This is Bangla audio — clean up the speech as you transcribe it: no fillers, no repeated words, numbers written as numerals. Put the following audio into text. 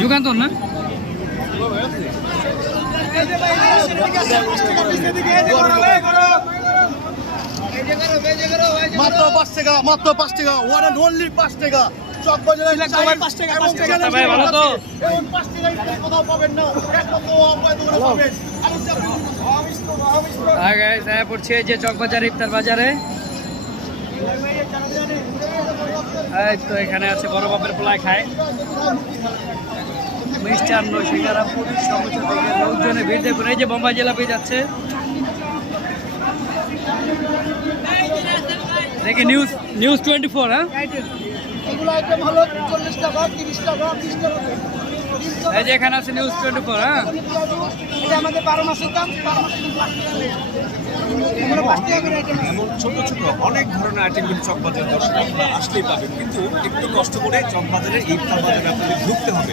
যুগান্তর না মাত্র 5 টাকা, মাত্র 5 টাকা, ওয়ান এন্ড অনলি 5 টাকা। চক বাজারে 5 টাকা, ভাই ভালো তো? এবং 5 টাকায় কোথাও পাবেন না, একমাত্র আপনার দোকানে পাবেন। হ্যাঁ গাইস, পড়ছে যে চকবাজার ইফতার বাজারে। এই তো এখানে আছে বড় বাপের পোলায় খায় মিষ্টান্ন সিঙ্গারা পুরি সমুচা থেকে লোকজনে ভিড় দেখুন। এই যে বোম্বাই জিলাপি যাচ্ছে দেখি নিউজ 24। হ্যাঁ এগুলো আইটেম হলো 40 টাকা, 30 টাকা, 20 টাকা। এই যে এখানে আছে নিউজ 24। হ্যাঁ এটা আমাদের 12 মাসের দাম, 12 মাসের দাম 5 টাকা করে আইটেম। এমন ছোট ছোট অনেক ধরনের আইটেম কিন্তু চকবাজার দর্শক আপনারা আসলেই পাবেন, কিন্তু একটু কষ্ট করে চকবাজারের এই ইফতার বাজারে আপনাদের ঢুকতে হবে।